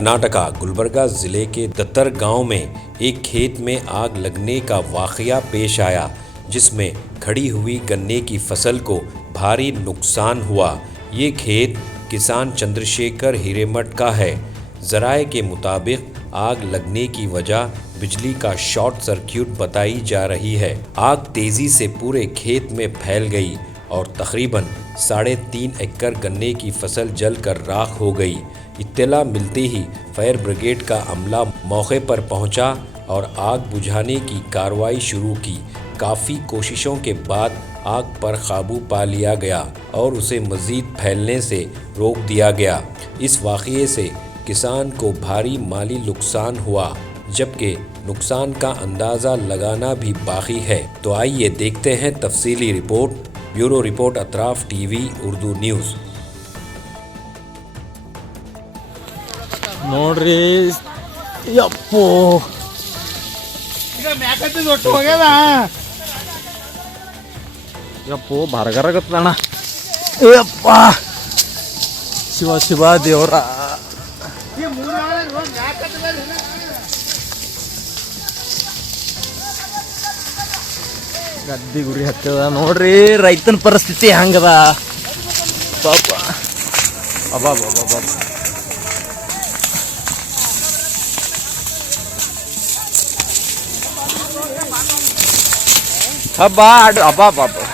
कर्नाटका गुलबर्गा जिले के दत्तर गांव में एक खेत में आग लगने का वाकया पेश आया, जिसमें खड़ी हुई गन्ने की फसल को भारी नुकसान हुआ। ये खेत किसान चंद्रशेखर हिरेमठ का है। जराये के मुताबिक आग लगने की वजह बिजली का शॉर्ट सर्किट बताई जा रही है। आग तेजी से पूरे खेत में फैल गई और तकरीबन 3.5 एकड़ गन्ने की फसल जलकर राख हो गई। इत्तला मिलते ही फायर ब्रिगेड का अमला मौके पर पहुंचा और आग बुझाने की कार्रवाई शुरू की। काफ़ी कोशिशों के बाद आग पर काबू पा लिया गया और उसे मज़ीद फैलने से रोक दिया गया। इस वाक़ये से किसान को भारी माली नुकसान हुआ, जबकि नुकसान का अंदाज़ा लगाना भी बाकी है। तो आइए देखते हैं तफसीली report. Bureau report Atraf TV Urdu news. ನೋಡ್ರಿ ಯಪ್ಪೋ ಯಪ್ಪೋ ಬರಗರಗತ್ತಣ್ಣ ಯಪ್ಪ ಶಿವ ಶಿವ ದೇವರ ಗದ್ದಿ ಗುರಿ ಹತ್ತದ ನೋಡ್ರಿ ರೈತನ ಪರಿಸ್ಥಿತಿ ಹಂಗದ ಪಾಪ ಅಬ್ಬಾ ಬಾಬಾ ಅಬ್ಬಾ ಅಬ್ಬಾ ಬಾಬಾ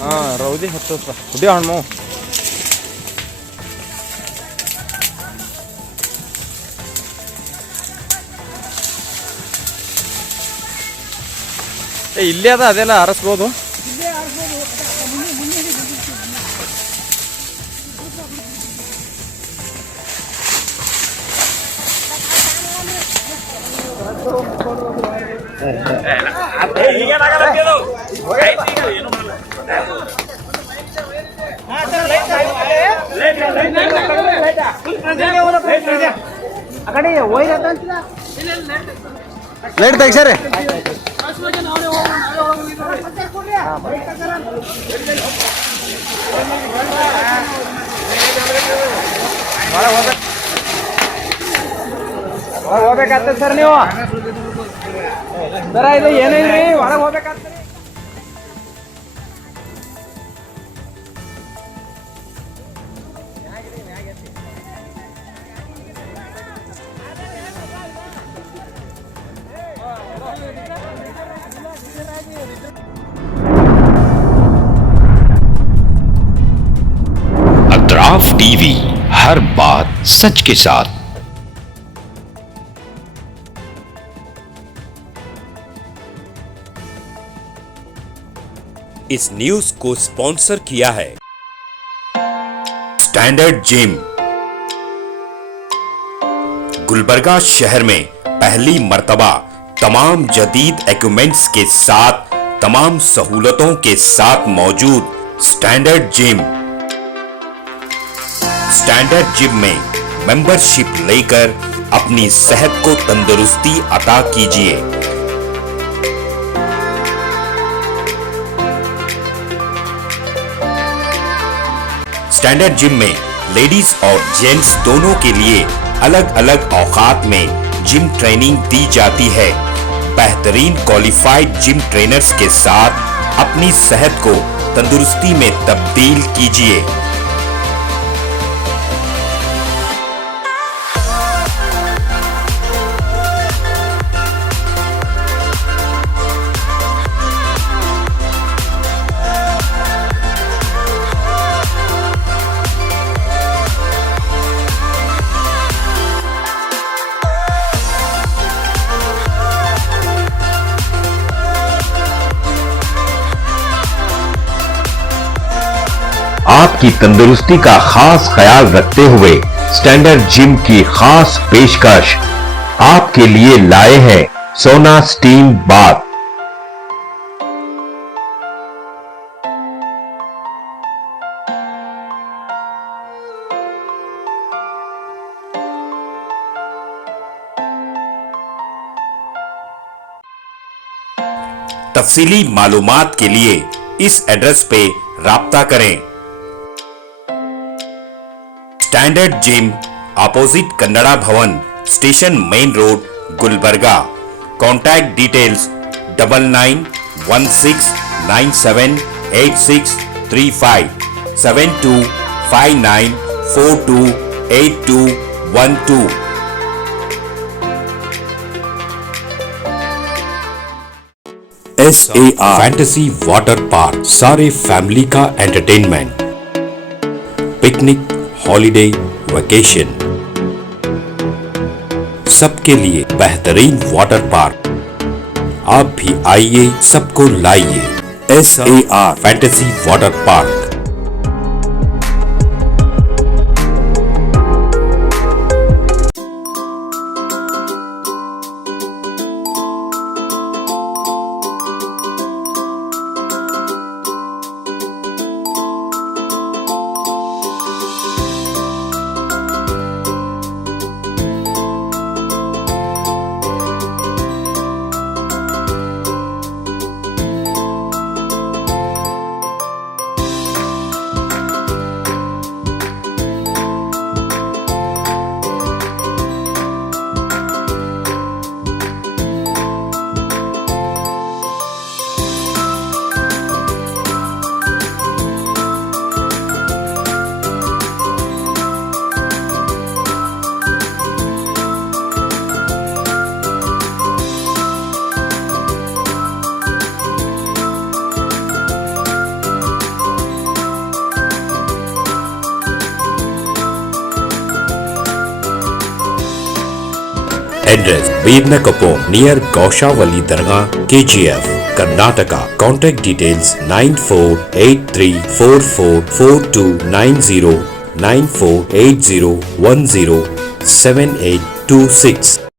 ಹಾಂ ರೌದಿ ಹತ್ತತ್ತ ಹುಡಿ ಹಣ್ಣು ಇಲ್ಲೇ ಅದ ಅದೆಲ್ಲ ಆರಿಸ್ಬೋದು. ಲೈಟ್ ತೆಗ್ಸಾರೆ ಹೋಗ್ಬೇಕಾಗ್ತದೆ ಸರ್. ನೀವು ಸರ ಇದು ಏನಿಲ್ರಿ, ಒಳಗೆ ಹೋಗ್ಬೇಕಾಗ್ತದೆ. अतराफ टीवी, हर बात सच के साथ। इस न्यूज को स्पॉन्सर किया है स्टैंडर्ड जिम। गुलबर्गा शहर में पहली मर्तबा तमाम जदीद इक्विपमेंट्स के साथ, तमाम सहूलतों के साथ मौजूद स्टैंडर्ड जिम। स्टैंडर्ड जिम में मेंबरशिप लेकर अपनी सेहत को तंदुरुस्ती अता कीजिए। स्टैंडर्ड जिम में लेडीज और जेंट्स दोनों के लिए अलग अलग औकात में जिम ट्रेनिंग दी जाती है। बेहतरीन क्वालिफाइड जिम ट्रेनर्स के साथ अपनी सेहत को तंदुरुस्ती में तब्दील कीजिए। आपकी तंदुरुस्ती का खास ख्याल रखते हुए स्टैंडर्ड जिम की खास पेशकश आपके लिए लाए हैं सोना स्टीम बाथ। तफसीली मालूमात के लिए इस एड्रेस पे राब्ता करें। स्टैंडर्ड जिम अपोजिट कन्नड़ा भवन, station main road, Gulbarga. Contact details 9916978635 7259428212। SAR fantasy water park, सारे फैमिली का एंटरटेनमेंट, पिकनिक, हॉलिडे, वेकेशन, सबके लिए बेहतरीन वाटर पार्क। आप भी आइए, सबको लाइए। SAR fantasy water park. Address Veernakapom near Gaushavali Dargah, KGF, Karnataka. Contact details 9483444290 9480107826.